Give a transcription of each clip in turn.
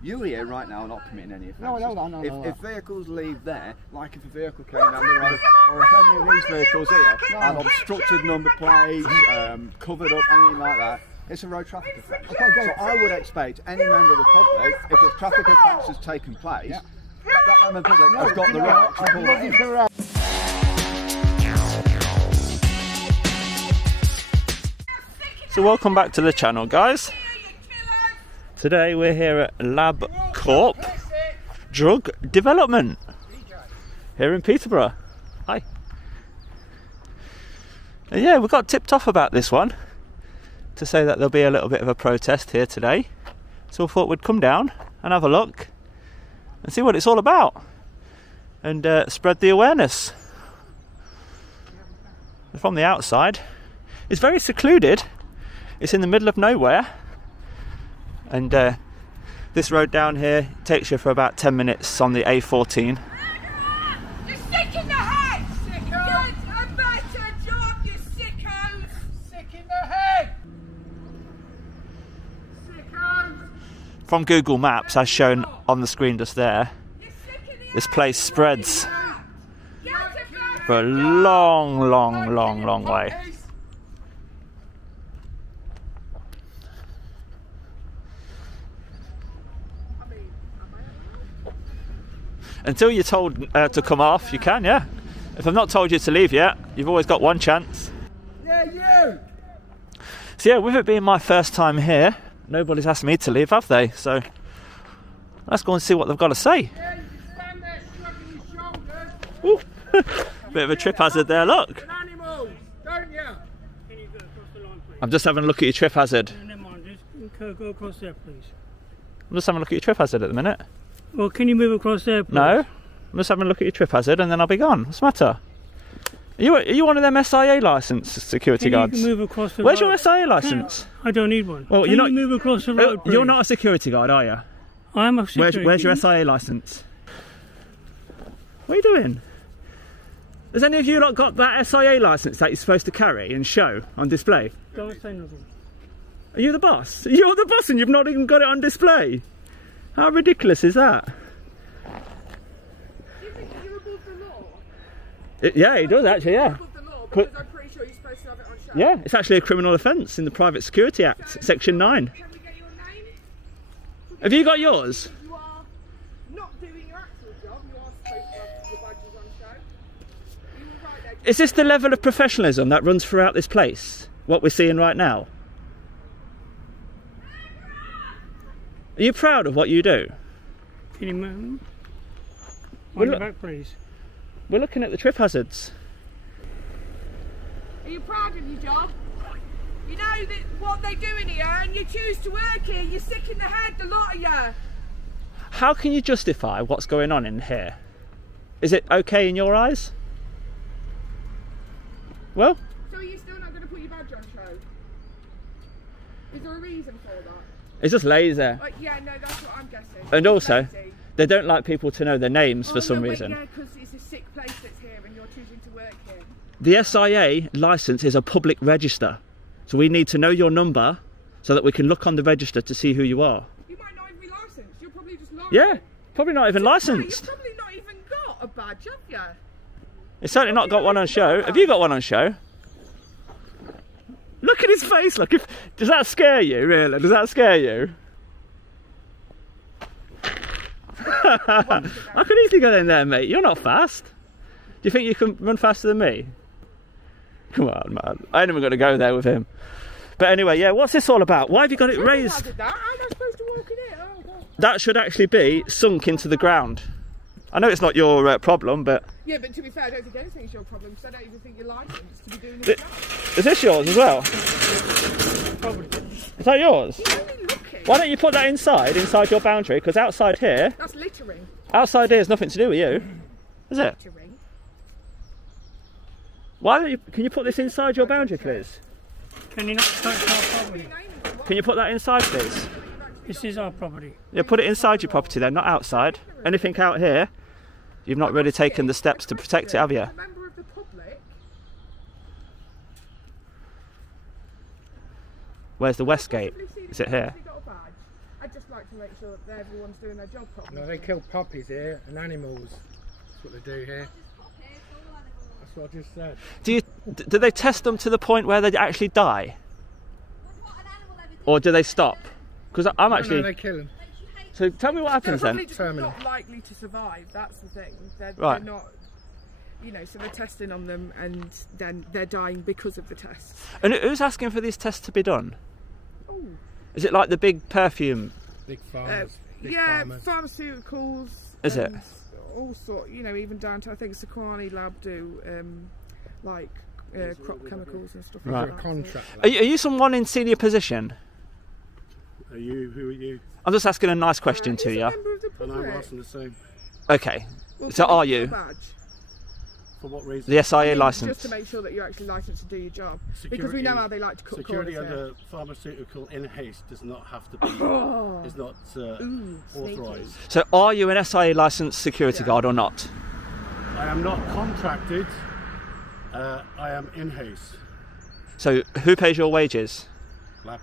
You here right now are not committing any offences. No. If vehicles leave there, like if a vehicle came down the road, or if any of these vehicles here had obstructed number plates, covered up, anything like that, it's a road traffic offence. So I would expect any member of the public, if the traffic offence has taken place, that member of the public has got the right to pull in. So welcome back to the channel, guys. Today we're here at Labcorp Drug Development here in Peterborough. Hi. And yeah, we got tipped off about this one to say that there'll be a little bit of a protest here today. So we thought we'd come down and have a look and see what it's all about and spread the awareness. From the outside, it's very secluded. It's in the middle of nowhere. And this road down here takes you for about 10 minutes on the A14. You're sick in the head! Sickos! Get a better job, you sickos! Sick in the head! Sickos! From Google Maps, as shown on the screen just there, this place spreads for a long way. Until you're told to come off, you can, yeah. If I've not told you to leave yet, you've always got one chance. Yeah, you! So yeah, with it being my first time here, nobody's asked me to leave, have they? So let's go and see what they've got to say. Yeah, you can stand there shrugging your shoulders. Ooh, bit of a trip hazard there, look. Animals, don't you? Can you go across the line, please? I'm just having a look at your trip hazard. No, never mind, just go across there, please. I'm just having a look at your trip hazard at the minute. Well, can you move across there, please? No, I'm just having a look at your trip hazard and then I'll be gone. What's the matter? Are you one of them SIA licensed security guards? You can move across the Where's road. your SIA licence? I don't need one. Well, can you move across the road, please? You're not a security guard, are you? I'm a security. Where's your SIA licence? What are you doing? Has any of you lot got that SIA licence that you're supposed to carry and show on display? Don't say nothing. Are you the boss? You're the boss and you've not even got it on display? How ridiculous is that? Do you think that you're above the law? Yeah, he does actually, yeah. Above the law, because I'm pretty sure you're supposed to have it on show. Yeah, it's actually a criminal offence in the Private Security Act, So, Section 9. Can we get your name? Have you got yours? You are not doing your actual job, you are supposed to have your badges on show. You were right there. Is this the level of professionalism that runs throughout this place? What we're seeing right now? Are you proud of what you do? Can you move? Well, On your look- back, please. We're looking at the trip hazards. Are you proud of your job? You know that what they do in here and you choose to work here, you're sick in the head, the lot of you. How can you justify what's going on in here? Is it okay in your eyes? Well, So are you still not going to put your badge on show? Is there a reason for that? it's just lazy. Yeah, no, that's what I'm guessing. And also, Lazy. they don't like people to know their names for Oh, some no, wait, reason. Yeah, because it's a sick place that's here and you're choosing to work here. The SIA licence is a public register. So we need to know your number so that we can look on the register to see who you are. You might not even be licensed, you're probably just lying. Yeah, probably not even licensed. You've probably not even got a badge, have you? It's certainly not got one on show. Have you got one on show? Look at his face, look. Does that scare you, really? Does that scare you? I could easily go in there, mate. You're not fast. Do you think you can run faster than me? Come on, man. I ain't even going to go there with him. But anyway, yeah, what's this all about? Why have you got it raised? How am I supposed to walk in here? Oh, God. That should actually be sunk into the ground. I know it's not your problem, but... Yeah, but to be fair, I don't think anything's your problem because I don't even think you're licensed to be doing this job. Is this yours as well? Probably. Is that yours? You're only looking. Why don't you put that inside your boundary? Because outside here, That's littering. outside here has nothing to do with you, is it? Littering. Why don't you? Can you put this inside your boundary, please? Can you not touch our property? Can you put that inside, please? This is our property. Yeah, put it inside your property then, not outside. Anything out here, you've not really taken the steps to protect it, have you? A member of the public. Where's the west gate? Is it here? Has he got a badge? I'd just like to make sure that everyone's doing their job properly. No, they kill puppies here and animals. That's what they do here. That's what I just said. Do they test them to the point where they actually die? Or do they stop? Because I'm actually... No, they kill them. So tell me what happens they're then. Just not likely to survive, that's the thing. They're not... You know, so they're testing on them and then they're dying because of the tests. And who's asking for these tests to be done? Ooh. Is it like the big perfume? Big farmers. Pharmaceuticals. Is it? All sorts, you know, even down to, I think Sequani Lab do, like crop chemicals and stuff like that. Contract. Are you someone in senior position? Who are you? I'm just asking a nice question to you. And I'm asking the same. Okay. Well, so are you? Badge. For what reason? The SIA licence. Just to make sure that you're actually licensed to do your job. Because we know how they like to cut corners. Security under pharmaceutical in haste does not have to be, is not authorised. So are you an SIA licensed security guard or not? I am not contracted, I am in haste. So who pays your wages? Labcorp.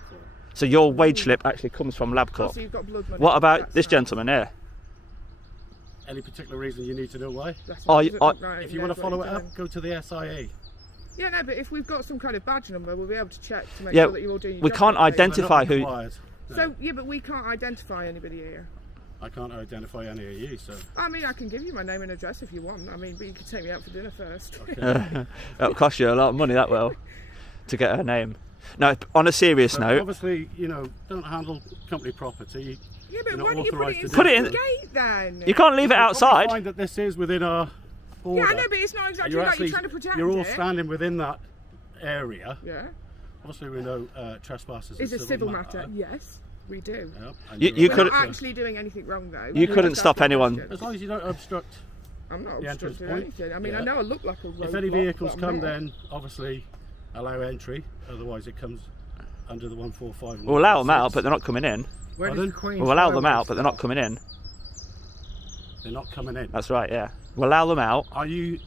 So your wage slip actually comes from Labcorp. So you've got blood money. What about this gentleman here? Any particular reason you need to know why? If you want to follow it up, go to the SIA. Yeah, no, but if we've got some kind of badge number, we'll be able to check to make sure that you're all doing your job. We can't identify who... No. So, yeah, but we can't identify anybody here. I can't identify any of you, so... I mean, I can give you my name and address if you want. I mean, but you can take me out for dinner first. Okay. That'll cost you a lot of money, that will, to get her name. Now, on a serious note... Obviously, you know, don't handle company property. Yeah, but why don't you put it in the gate then? You can't leave it outside. Find that this is within our border. Yeah, I know, but it's not exactly like you're trying to protect it. You're all standing within that area. Yeah. Obviously, we know trespassers is a civil matter. Yes, we do. Yep. You we're couldn't not actually doing anything wrong, though. You couldn't stop anyone. As long as you don't obstruct. I'm not obstructing anything. I mean, I know I look like a roadblock. If any vehicles come, then obviously allow entry. Otherwise, it comes under the 145. We'll allow them out, but they're not coming in. We'll allow them out, but they're not coming in. They're not coming in. That's right. Yeah. We'll allow them out. Are you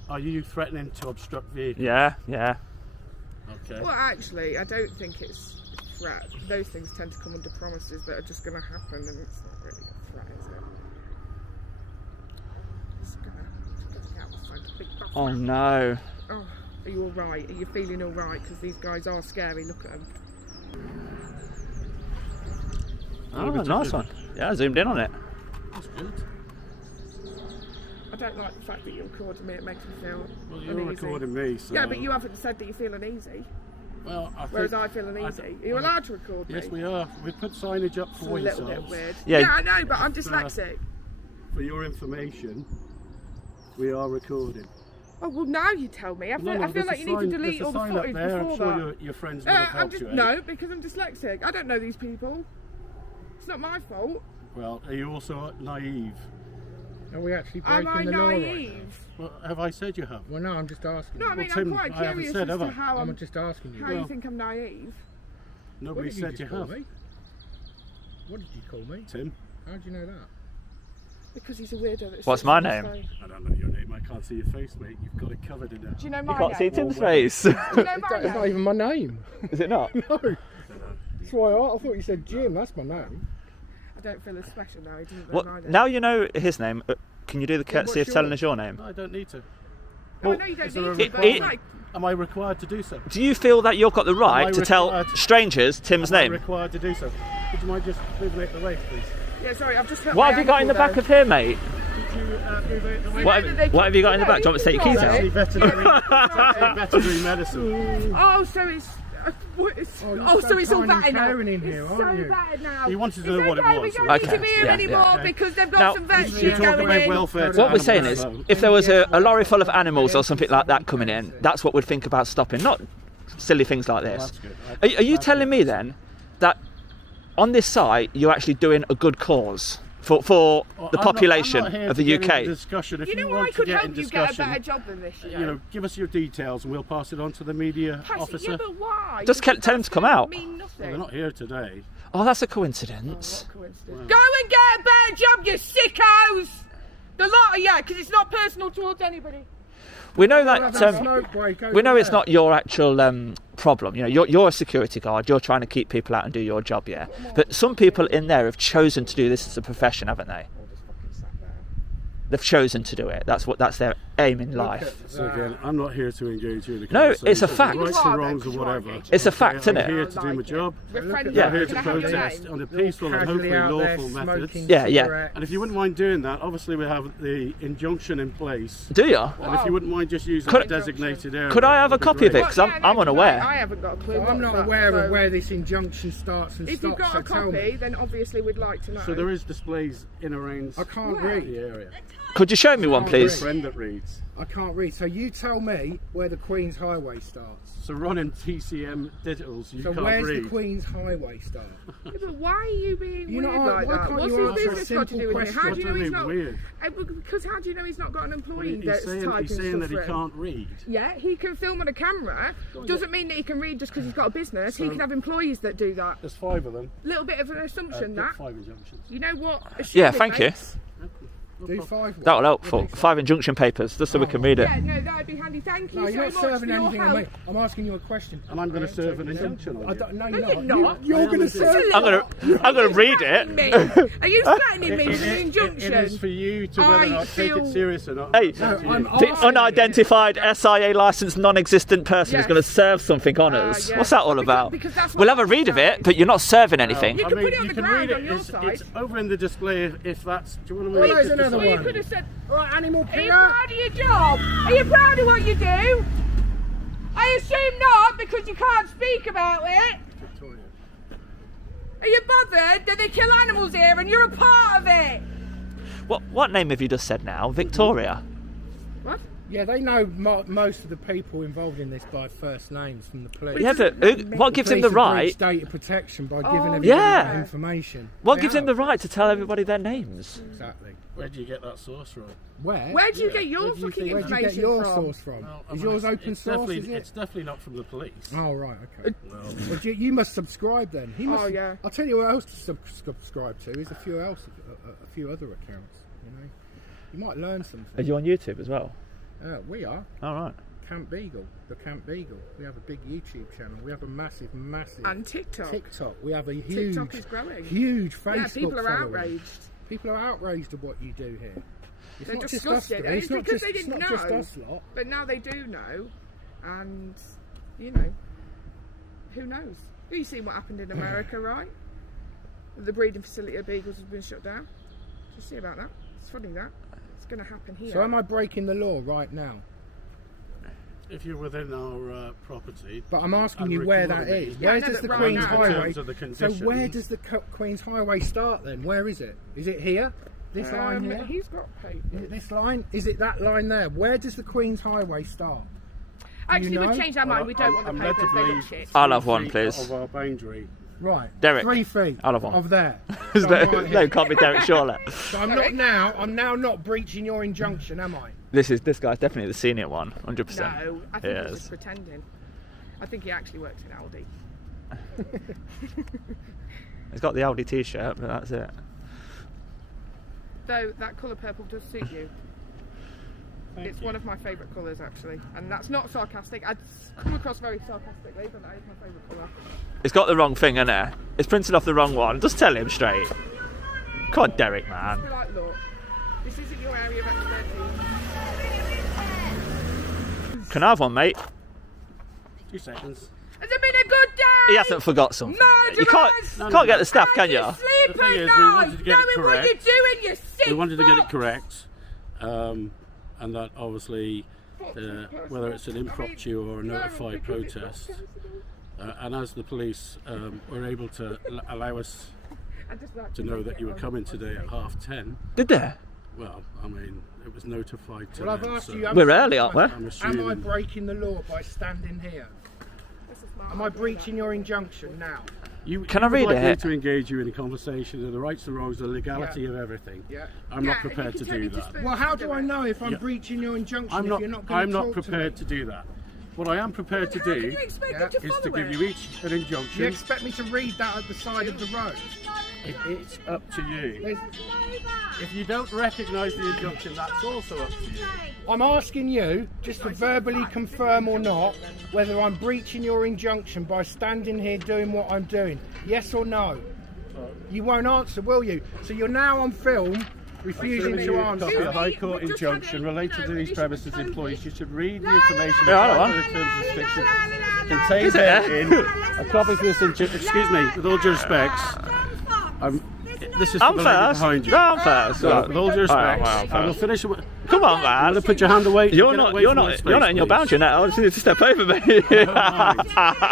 threatening to obstruct vehicles? Yeah. Okay. Well, actually, I don't think it's a threat. Those things tend to come under promises that are just going to happen, and it's not really a threat, is it? It's going to get outside the big bathroom. Oh no. Oh, are you all right? Are you feeling all right? Because these guys are scary. Look at them. Oh, nice one. Yeah, I zoomed in on it. That's good. I don't like the fact that you're recording me. It makes me feel Well, you're uneasy. recording me, so... Yeah, but you haven't said that you're feeling easy. Well, whereas I feel uneasy. Are you allowed to record me? Yes, we are. We put signage up for yourselves. yourselves. A little bit weird. Yeah. Yeah, I know, but I'm dyslexic. For your information, we are recording. Oh, well, now you tell me. I feel like you need to delete all the footage before I'm sure your friends would have helped you. No, because I'm dyslexic. I don't know these people. It's not my fault. Well, are you also naive? Are we actually breaking the law? Am I naive? Well, have I said you have? Well, no, I'm just asking. No, I mean, Tim, I'm quite curious as to how I'm just asking you. How you think I'm naive? Nobody said you have. Me? What did you call me? Tim. How do you know that? Because he's a weirdo. What's my name? I don't know your name. I can't see your face, mate. You've got it covered in there. Do you know my name? You can't see Tim's face. Do you know my name? It's not even my name. Is it not? No. That's why I thought you said Jim. That's my name. I don't feel as special now. He didn't know my name. Now you know his name. Can you do the courtesy of telling us your name? No, I don't need to. No, I know you don't need to, am I required to do so? Do you feel that you've got the right to tell strangers Tim's name? Am I required to do so? Would you mind just moving it the way, please? Yeah, sorry, I've just hurt What have you got in the back of here, mate? Could you move it the way? What have you got in the back? Do you want me to take your keys out? Veterinary medicine. Oh, so it's... so it's all better now. It's so better now. You wanted to know what it was. We don't need to be here anymore because they've got some vet shit going in. What we're saying is, if there was a lorry full of animals or something like that coming in, that's what we'd think about stopping, not silly things like this. Are you telling me then that on this site you're actually doing a good cause for the population of the UK? If you know I could help you get a better job than this. You know, give us your details and we'll pass it on to the media officer. Yeah, but why? Just tell him to come out. Mean nothing. Well, they're not here today. Oh, that's a coincidence. Go and get a better job, you sickos! The lot of you, because it's not personal towards anybody. We know that. We know it's not your actual problem. You know, you're a security guard, you're trying to keep people out and do your job, yeah. But some people in there have chosen to do this as a profession, haven't they? They've chosen to do it. That's their aim in life. So again, I'm not here to engage you in the No, conversation. it's a fact. Rights or wrongs or whatever. It's a fact, isn't it? I'm here to do my job. Yeah. I'm here to protest on a peaceful and hopefully lawful methods. Yeah. And if you wouldn't mind doing that, obviously we have the injunction in place. Do you? And if you wouldn't mind just using the designated area. Could I have a copy of it? Because I'm unaware. I haven't got a clue. I'm not aware of where this injunction starts and stops. If you've got a copy, then obviously we'd like to know. So there is displays in around I can't read the area. Could you show me one, please? Friend that reads. I can't read. So you tell me where the Queen's Highway starts. So running TCM digitals, you so can't where's read. the Queen's Highway start? Yeah, but why are you being weird not, like that? What's his business got to do with it? How do you know he's not? Weird? Because how do you know he's not got an employee He's saying that he can't read. Yeah, he can film on a camera. Doesn't mean that he can read just because he's got a business. He can have employees that do that. There's 5 of them. Little bit of an assumption that. 5 injunctions. You know what? Yeah, thank you. Do 5. That'll help for 5 injunction papers, just so we can read it. Yeah, no, that'd be handy. Thank you No, you're so not much serving for your anything on help. me. I'm asking you a question. And I'm going to serve an injunction on you. No, you're not. You're going to serve. I'm gonna read it. Are you threatening me with an injunction? It is for you to whether or not take it serious or not. Hey, the unidentified SIA licensed non-existent person is going to serve something on us. Yeah. What's that all about? Because that's what We'll have a read of it, but you're not serving anything. You can put it on you the can ground read on it. your side. It's over in the display if that's. Do you want to Well, read there's it? another Well, you one. could have said, Right, animal are you killer. proud of your job? Are you proud of what you do? I assume not, because you can't speak about it. Are you bothered that they kill animals here and you're a part of it? What name have you just said now? Victoria? What? Yeah, they know most of the people involved in this by first names from the police. Yeah, but what gives him the right? Data protection by giving everybody yeah. that information. What gives him the right to tell everybody their names? Exactly. Where do you get that source from? Where? Where do you get your fucking information from? Where do you get your source from? Well, is yours open source? Is It's definitely not from the police. Oh right, okay. Well, you must subscribe then. He must, yeah. I'll tell you what else to subscribe to. Is a few other accounts. You know, you might learn something. Are you on YouTube as well? We are. All right. Camp Beagle, the Camp Beagle. We have a big YouTube channel. We have a massive. And TikTok. We have a huge. TikTok is growing. Huge Facebook. Yeah, people are following. outraged. People are outraged at what you do here. It's They're not disgusted. just us. And It's not because just, they didn't it's not just know. us lot. But now they do know, and you know, who knows? You seen what happened in America, right? The breeding facility of beagles has been shut down. Did you see about that? It's funny that it's going to happen here. So am I breaking the law right now? If you're within our property. But I'm asking you where that is. Where does the Queen's Highway? So where does the Queen's Highway start then? Where is it? Is it here? This line here? He's got paper. Is it this line? Is it that line there? Where does the Queen's Highway start? Actually, we've changed our mind. We don't want the papers. They look shit. I'll have one, please. Of our boundary. Right. Derek. 3 feet. I'll have one. Of there. No, So I'm right no, here. can't be Derek Shawley. So I'm now not breaching your injunction, am I? This guy's definitely the senior one, 100%. No, I think he's Yes. just pretending. I think he actually works in Aldi. He's got the Audi t-shirt, but that's it. Though that colour purple does suit you. It's one of my favourite colours actually, and that's not sarcastic. I'd come across very sarcastically, but that is my favourite colour. It's got the wrong thing, innit? It's printed off the wrong one. Just tell him straight. Come on, Derek, man. Just be like, look, this isn't your area of expertise. Can I have one, mate? 2 seconds. Has it been a good day? He hasn't forgot something. You Murderers! can't get the staff, can you? Sleep The thing at is, we night, wanted to get it knowing what you're correct. doing, you sick We wanted to get it fucks. correct. And that obviously, whether it's an impromptu or a notified protest, and as the police were able to allow us to know that you were coming today at 10:30. Did they? Well, I mean, it was notified to Well, I've them, asked so you. We're early, aren't we? I'm Am I assuming. breaking the law by standing here? Am I breaching your injunction now? Can I read like me it? to engage you in a conversation of the rights and wrongs, the legality of everything. Yeah. I'm not prepared to do that. Well, how do I know if I'm breaching your injunction I'm if not. you're not going I'm to not talk prepared to to do that. What I am prepared to How can do you expect Yeah. them to is to follow give it? you each an me? injunction. You expect me to read that at the side of the road? It's up to you. If you don't recognise the injunction, that's also up to you. I'm asking you just to verbally confirm or not whether I'm breaching your injunction by standing here doing what I'm doing. Yes or no? You won't answer, will you? So you're now on film refusing to answer. The High Court injunction related to these premises employees. You should read the information about the terms and restrictions contained therein. A copy of this injunction. Excuse me, with all due respect. This is for the lady behind you. I'm first. With all due respect, I will finish. Come on, man. Put your hand away. You're not in your boundary now. I just need to step over me. I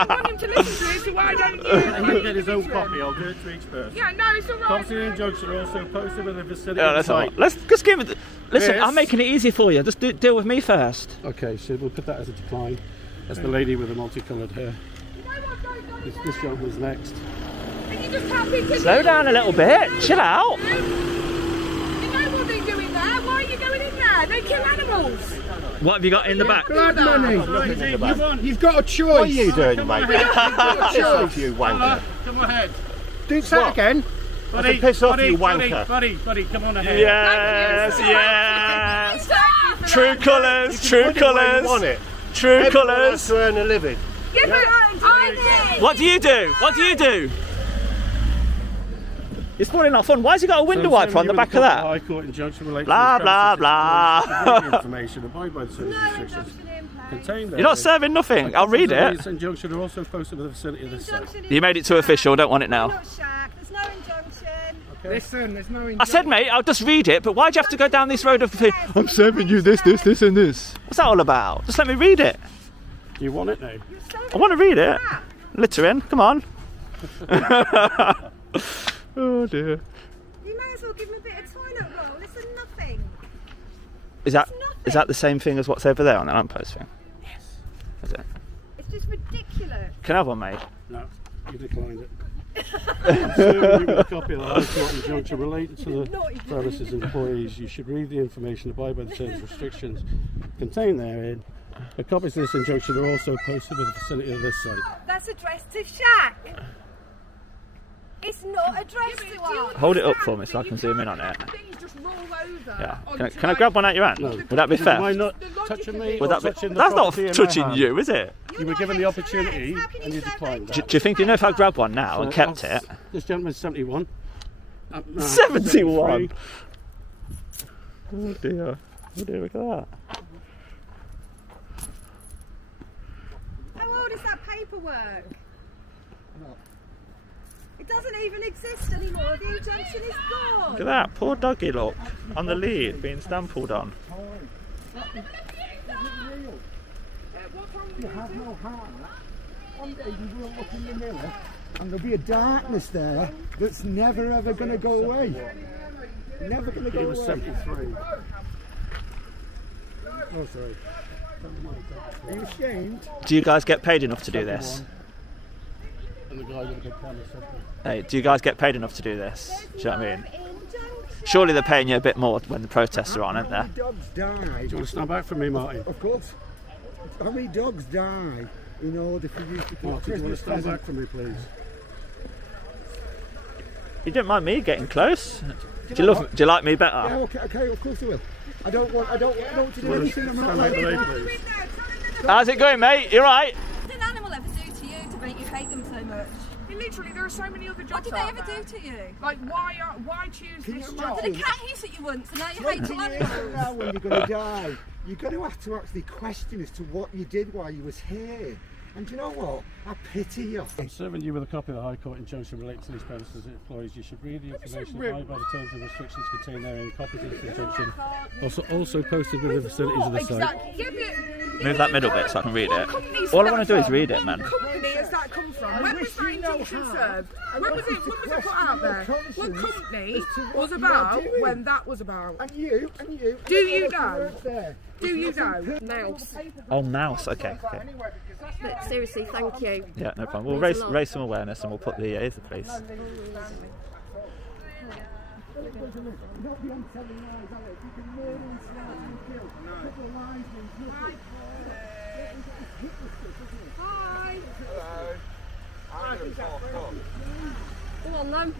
want him to listen to it, so why don't you? He can get his own copy. I'll do it to each person. Yeah, no, it's all right. Copies of the injunction are also posted with the vicinity of the site. Let's just give it. Listen, Yes. I'm making it easy for you. Just deal with me first. Okay, so we'll put that as a decline. That's the lady with the multicoloured hair. This gentleman's next. And you just can't pick it. Slow down a little bit. Chill out. You know what they're doing there? Why are you going in there? They kill animals. What have you got in the back? Blood money. You've got a choice. What are you doing, mate? You've got a choice. You wanker. Come ahead. Do that again. Buddy, piss off, you wanker. Buddy, come on ahead. Yes, yes. True colours, true colours. True colours. To earn a living. Yeah, but I did. What do you do? What do you do? It's falling off on. Why has he got a window wiper on the back of that? High Court injunction related Blah, to blah, blah. information abide by the terms and restrictions contained there. You're not serving nothing. I'll read it. This injunction are also posted with the vicinity of this site. You made it too official. Don't want it now. There's no injunction. Listen, there's no injunction. I said, mate, I'll just read it. But why'd you have to go down this road of? I'm serving you this, and this. What's that all about? Just let me read it. Do you want it now? I want to read it. Littering. Come on. Oh dear. You may as well give him a bit of toilet roll. It's a nothing. Is that the same thing as what's over there on the lamppost thing? Yes. Is it? It's just ridiculous. Can I have one, mate? No, you declined it. I'm serving you with a copy of the High Court injunction related to the premises employees. You should read the information, abide by the terms and restrictions contained therein. A copy of this injunction are also posted with the vicinity of this site. That's addressed to Shaq. It's not addressed to us. Hold it up for me so I can zoom in on it. Things just roll over. Yeah. Can I grab one out your hand? No. Would that be fair? Am I not touching me? Would or that be, touching the that's not property in my touching hand? you, is it? You were given the opportunity and you declined that. Do you think you know if I grabbed one now and kept it? This gentleman's 71. 71? Oh dear. Oh dear, look at that. How old is that paperwork? It doesn't even exist anymore. The injunction is gone. Look at that, poor doggy look, on the lead, being stampled on. You have no heart. One day you will look in the mirror and there'll be a darkness there that's never ever going to go away. Never going to go away. He was 73. Oh, sorry. Are you ashamed? Do you guys get paid enough to do this? And the guy with the big camera said that. Hey, do you guys get paid enough to do this? Do you know what I mean? Surely they're paying you a bit more when the protests are on, aren't they? How many dogs die? Do you want to stand back from me, Martin? Of course. How many dogs die in order for you to put Martin, do you want to stand back from me, please? You don't mind me getting close? Do you like me better? Yeah, okay, of course I will. I don't want to do anything I'm not Stand back like. away, please. How's it going, mate? You right? What did an animal ever do to you to make you hate them so much? Literally, there are so many other What jobs did they out ever there. do to you? Like, why choose Can this you job? Did a cat hiss at you once and now you hate all 20 years animals? from now when you're going to die, you're going to have to actually question as to what you did while you was here. And do you know what? I pity you. I'm serving you with a copy of the High Court injunction relating to these premises employees. You should read the information abide by the terms and restrictions contained therein. Copies of the injunction also posted with the facilities of the site. Exactly. Yeah, Move that middle bit so I can read it. company's All I that want to do is from? read it, man. What company has that come from? When was that injunction served? When was it put out there? What company was about when that was about? And you. Do you know? There. Do you know? Mouse. Oh, mouse. Okay. But seriously, thank you. Yeah, no problem. We'll raise some awareness and we'll put the ears in place. Don't be on telling lies, Alex. You can murder and slaughter and kill. A couple of lies means nothing. Hi. Go on then.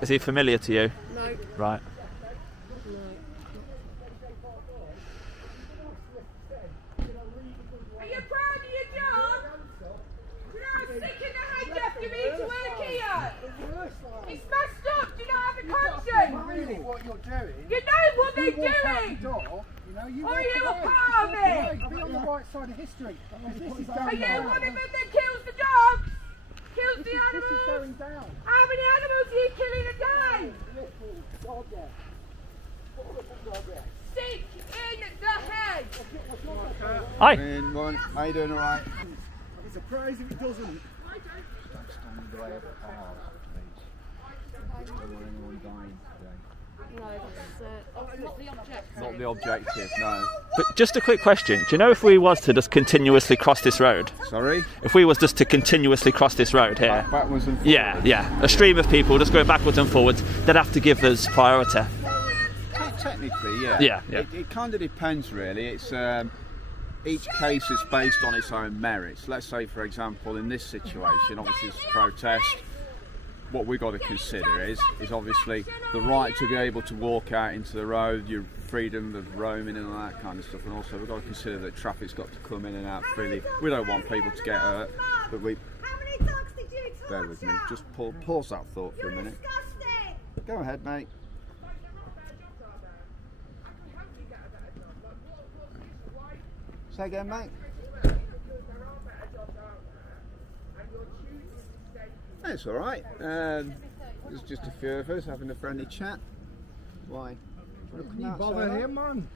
Is he familiar to you? No. Right. Are you proud of your job? You know how sick in the head you have to be to work here? It's messed up. Do you not have a conscience? Really, what you're doing. You know what they're doing. You know, you Are you a part of it? be on the right side of history. This is Are you one of them that kills the dogs? Kills the animals? This is going down. How many animals are you killing a day? Sick in the head. Hi. Morning. How you doing? All right? I'd be surprised if it doesn't. Don't stand in the way of the car, please. I don't want anyone dying today. No, that's not the objective. Not the objective, no. But just a quick question. Do you know if we was to just continuously cross this road? Sorry? If we was just to continuously cross this road here? Backwards and forwards. Yeah. A stream of people just going backwards and forwards, they'd have to give us priority. Technically, yeah. Yeah. It kind of depends, really. It's each case is based on its own merits. Let's say, for example, in this situation, obviously it's a protest. What we've got to consider is obviously the right to be able to walk out into the road, your freedom of roaming and all that kind of stuff, and also we've got to consider that traffic's got to come in and out freely. We don't want people to get hurt, but we... Bear with me, just pause that thought for a minute. Go ahead, mate. Say again, mate. That's all right. There's just a few of us having a friendly chat. Why? You bother him, man.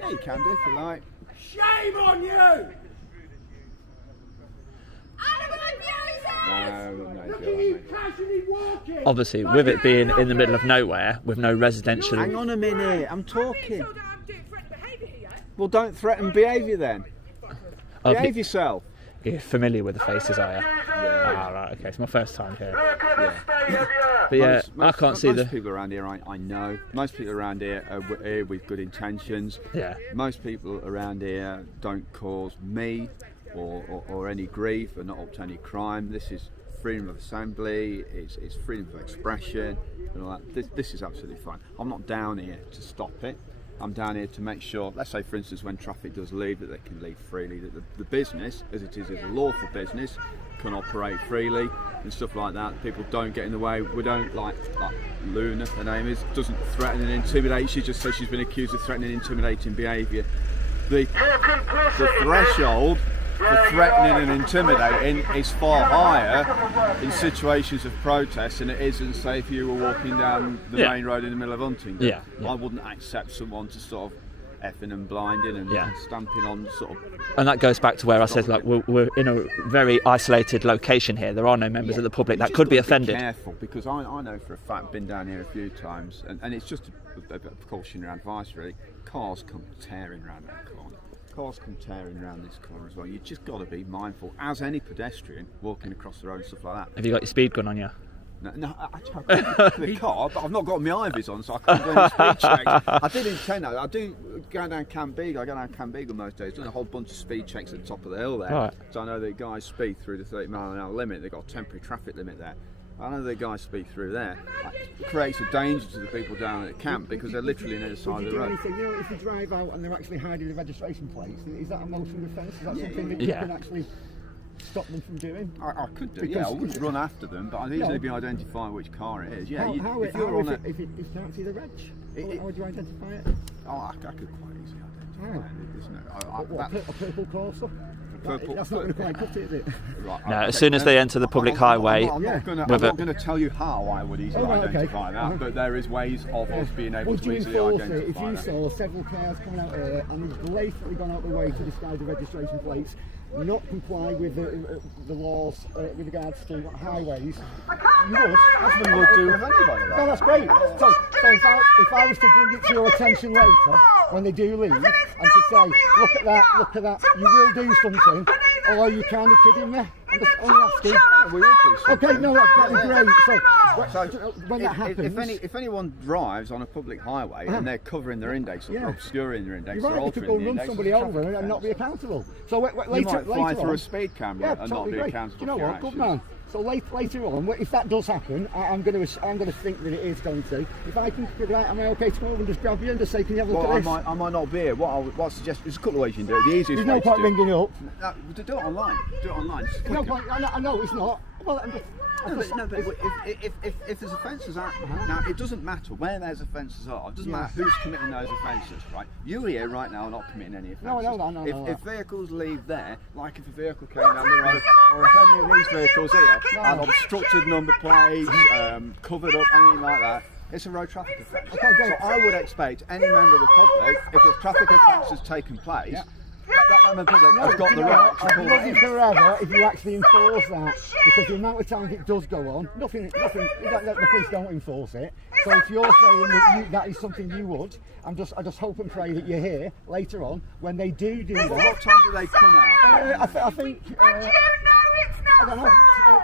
Yeah, you can do if you like. Shame on you! No, Look at you casually walking! Obviously, with it being in the middle of nowhere, with no residential... Hang on a minute, I'm talking. Well, don't threaten behaviour then. Behave yourself. You're familiar with the faces, are you? Yeah. Ah, right, okay, it's my first time here. Yeah. But yeah, I can't see most people around here, I know. Most people around here are here with good intentions. Yeah. Most people around here don't cause me or any grief, are not up to any crime. This is freedom of assembly, it's freedom of expression, and all that. This is absolutely fine. I'm not down here to stop it. I'm down here to make sure, let's say for instance when traffic does leave, that they can leave freely, that the business, as it is a lawful business, can operate freely and stuff like that. People don't get in the way. We don't like Luna, her name is, doesn't threaten and intimidate. She just says she's been accused of threatening and intimidating behaviour. The threshold for threatening and intimidating is far higher in situations of protest than it is in, say, if you were walking down the main road in the middle of Huntingdon. Yeah. I wouldn't accept someone to sort of effing and blinding and stamping on sort of... And that goes back to where I said, like, we're in a very isolated location here. There are no members of the public that could be offended. Be careful, because I know for a fact, been down here a few times, and it's just a bit of precautionary advice really. Cars come tearing around that corner. Cars come tearing around this corner as well. You've just got to be mindful, as any pedestrian walking across the road and stuff like that. Have you got your speed gun on you? No, I have the car, but I've not got my Ivies on, so I can't do any speed checks. I did intend that. I do go down Cambeagle. I go down Cambeagle most days, doing a whole bunch of speed checks at the top of the hill there. Right. So I know that guys speed through the 30-mile-an-hour limit. They've got a temporary traffic limit there. I know that guys speed through there. It creates a danger to the people down at the camp because they're literally near the side of the road. Anything, you know, if you drive out and they're actually hiding the registration plates, is that a motion offence? Is that something that you can actually stop them from doing? I could do, I wouldn't run after them, but I'd easily be identifying which car it is. Yeah, if you can't see the reg, how would you identify it? Oh, I could quite easily identify it. A purple Corsa? That's not going to quite cut it, is it? Right, no, as soon as they enter the public highway... I'm not going to tell you how I would easily identify that, but there is ways of us being able to easily identify if you saw several cars coming out here and they've blatantly gone out the way to disguise the registration plates, not comply with the laws with regards to highways, you would, as we would do with anybody. No, that's great. So if I was to bring it to your attention later, when they do leave, and to say, look at that, you will do something, or are you kind of kidding me? I'm just only asking. No, we would do something. Okay, no, that's great. So, when that happens, if anyone drives on a public highway and they're covering their index or obscuring their index, you're right, or you could go altering the run index, somebody over and not be accountable. So later, you might fly through on, a speed camera and not be accountable. Do you know for what? Good actions. man. So later on, if that does happen, I'm going to think that it is going to. If I can figure out, am I okay to come over and just grab you and just say, can you have a look at this? I might not be here. What I suggest, there's a couple of ways you can do it. The easiest There's way no point ringing up. No, do it online. Do it online. No point. I know it's not. Well, No, but if there's offences out, now it doesn't matter where those offences are. It doesn't matter who's committing those offences, right? You here right now are not committing any offences. No. If vehicles leave there, like if a vehicle came down the road, or if any of these vehicles here had obstructed number plates, covered up, anything like that, it's a road traffic offence. So I would expect any member of the public, if a traffic offence has taken place, that member of the public has got the right to call it in forever if you actually enforce that, because the amount of times it does go on, nothing, the police don't enforce it. So if you're saying that that is something you would, I just hope and pray that you're here later on when they do that. What time do they come out? I think. I don't know,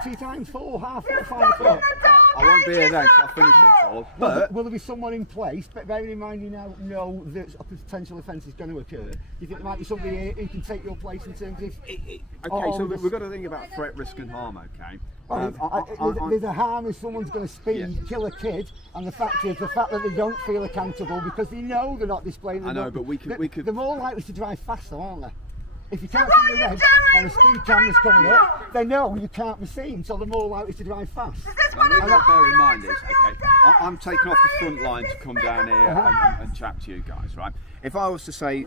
2 times 4, half 4, 5 o'clock. I won't be here then, so I'll finish at 4. But will there be someone in place? But bearing in mind you now know that a potential offence is going to occur. Do you think there might be somebody here who can take your place in terms of? Okay, so we've got to think about threat, risk, and harm. Okay. There's a harm if someone's going to speed, kill a kid, and the fact that they don't feel accountable because they know they're not displaying. I know, but we could. They're more likely to drive faster, aren't they? If you can't see the red and the speed camera's coming up, they know you can't be seen, so they're more likely to drive fast. What we've got to bear in mind is, okay, I'm taking off the front line to come down here and chat to you guys, right? If I was to say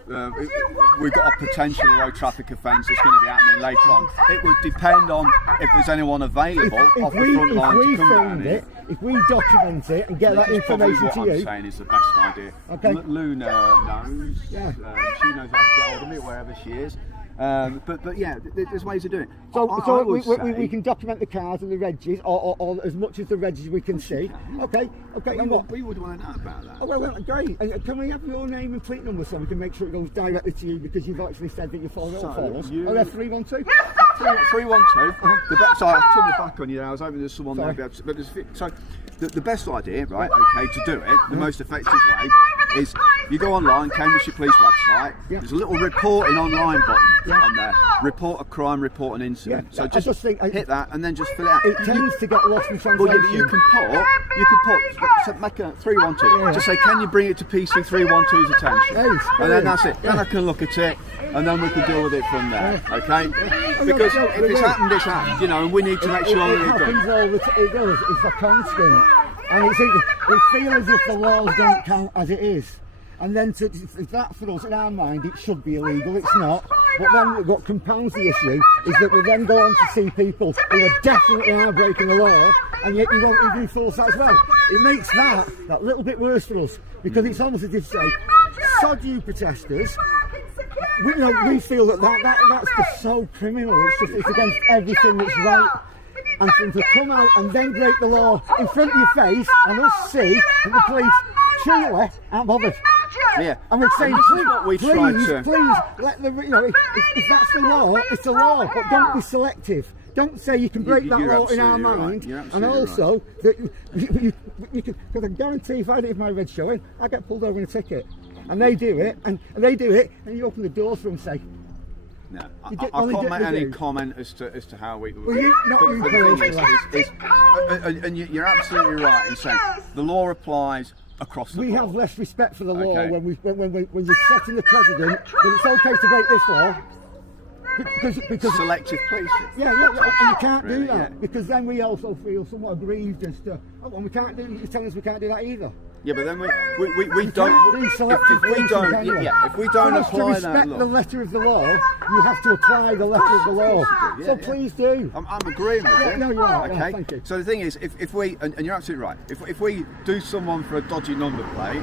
we've got a potential road traffic offence that's going to be happening later on, it would depend on if there's anyone available off the front line to come down here. If we document it and get that information to you, what I'm saying is the best idea. Okay. Luna knows. Yeah. She knows how to get hold of me wherever she is. But yeah, there's ways of doing it. So we can document the cars and the regs, or as much as the regs we can see. Okay. We would want to know about that. Oh, well, great. And can we have your name and plate number so we can make sure it goes directly to you, because you've actually said that you're following up for us? Oh, that's 312? 312. So I turned my back on you. I was hoping there's someone there. But so the best idea, right? Okay, to do it, the most effective way is you go online, Cambridgeshire Police website. There's a little reporting online button on there. Report a crime, report an incident. So just hit that and then just fill it out. It tends to get lost in translation. Well, you can put, make a 312. Just say, can you bring it to PC 312's attention? And then that's it. Then I can look at it, and then we can deal with it from there. Okay? Because if it's happened, it's happened. You know, and we need to make sure that it does. It does. It's a constant. And it feels as if the laws don't count as it is. And then that for us, in our mind, it should be illegal. It's not. But then what compounds the issue is that we then go on to see people who are definitely breaking the law, and yet you won't even enforce that as well. It makes that little bit worse for us, because it's almost as if say, sod you protesters. We feel that's just so criminal. It's against everything that's right. And for them to come out and then break the law in front of your face and us see that the police truly aren't bothered. Yeah. And we're saying, please, let the, if that's the law, it's the law, but don't be selective. Don't say you can break that law in our mind. And also, that because I guarantee if I didn't have my red showing, I get pulled over in a ticket. And they do it, and you open the door for them and say, no, I can't make any comment as to how we. Well, and you're absolutely right in saying the law applies across the board. We have less respect for the law when you're setting the precedent that it's okay to break this law. Because selective policing. Yeah, and you can't do that because then we also feel somewhat aggrieved as to, and we can't do. You're telling us we can't do that either. Yeah, but then we don't. If we don't apply that law, the letter of the law, you have to apply the letter of the law. So please do. I'm agreeing with you. No, you're right. Okay. Yeah, thank you. So the thing is, if we and you're absolutely right. If we do someone for a dodgy number plate,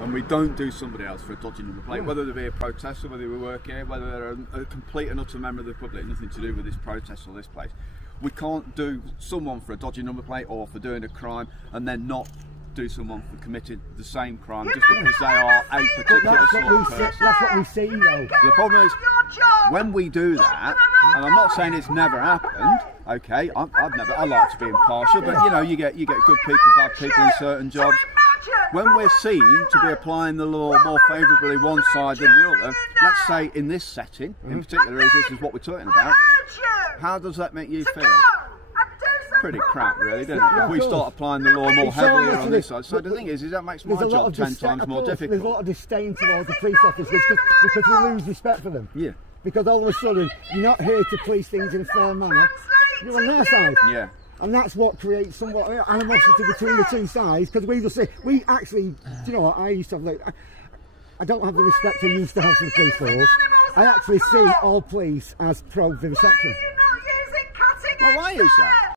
and we don't do somebody else for a dodgy number plate, whether they be a protester, whether we work here, whether they're a complete and utter member of the public, nothing to do with this protest or this place. We can't do someone for a dodgy number plate or for doing a crime and then not do someone for committing the same crime just because they are a particular sort of person. That's what we see, though. The problem is, when we do that, and I'm not saying it's never happened, okay, I like to be impartial, but you know, you get good people, bad people in certain jobs. When we're seen to be applying the law more favourably one side than the other, let's say in this setting, in particular, as this is what we're talking about, how does that make you feel? Pretty crap, really, doesn't it? If we start applying the law more heavily on this side. So the thing is that makes my job 10 times more difficult. There's a lot of disdain towards the police officers because we lose respect for them. Yeah. Because all of a sudden, you're not here to police things in a fair manner. You're on their side. Yeah. And that's what creates somewhat animosity between the two sides. Because we just say, we actually, do you know what? I used to have, like, I don't have the respect I used to have for the police force. I actually see all police as pro-vivisection. Well, why is that?